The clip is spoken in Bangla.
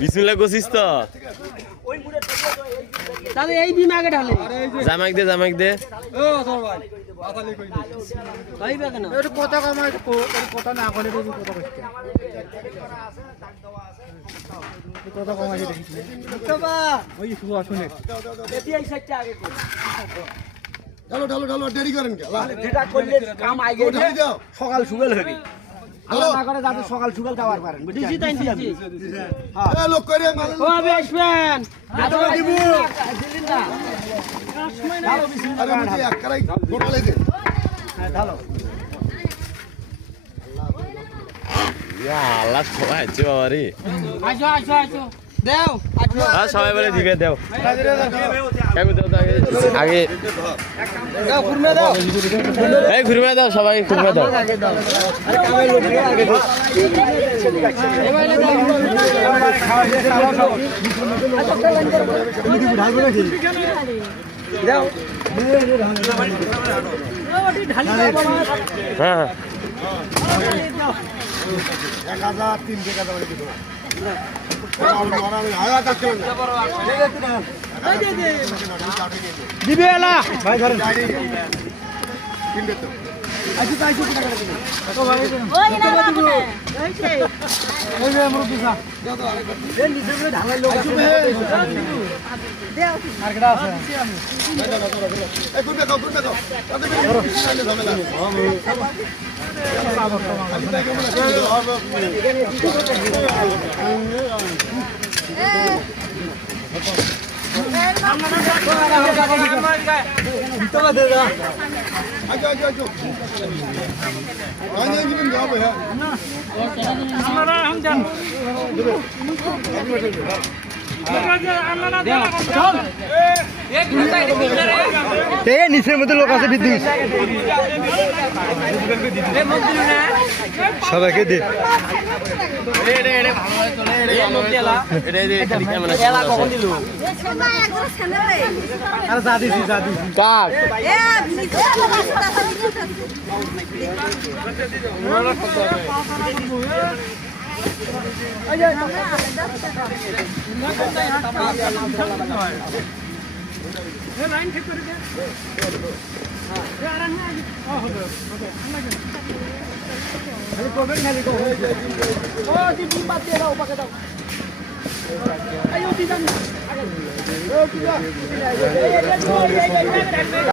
বিসমিল্লাহ কইছিস তো তাহলে এই বিম আগে ঢালে জামাক দে ও তোর ভাই পাতালি কই দিস ভাইবা কেন এটা কথা কমাই কথা না বলে দিবি কথা কইতে কথা কমাই দেখিস বাবা ওই শুনো শুনে এটি এই সাইডটা আগে কর ঢালো দেরি করেন কে যেটা করলে কাম আগে সকাল সুবেল হবে আল্লাহ না করে যাতে সকাল সুবেল খাবার পারেন বুঝছিস তাই দিছি হ্যাঁ লোক করে ও আমি আসবেন আদা দিব দিলেন না আরে মুঝে একরাই গোটালে দে হ্যাঁ ঢালো ইয়া আল্লাহ সবাই আছে বাবা রে আসো দেও হ্যাঁ সবাই বলে দিবে দাও কেমন দাও আগে দাও খুরমা দাও এই খুরমা দাও সবাই খুরমা দাও আরে কামে লোক আগে দাও এবারে দাও আমারে খাওয়া দিয়ে চালাও ঢালবো নাকি দাও হ্যাঁ 1000 3 টাকা দাও দিতে দিবে এলা ভাই ধরেন ওই না রাখনে হইছে ওই যে আমরা দুসা এই নিচে করে ঢালাই লোক আছে দেও মার্কেট আছে এই কোন দাও তাতে বেরিয়ে ঝামেলা আচ্ছা আনে দিবেন দাও ভাই আমরা हम जान চল এক ঘন্টা তে নিচের মধ্যে লোক আছে বিদ্যুৎ সবাইকে দে আরে যা দিছি কাক এ ভিতরে লাইন ঠিক করে দে খালি করবেন খালি ও দিদি বাদ দিয়ে দাও পাকে দাও আইও দিদান ও দিদা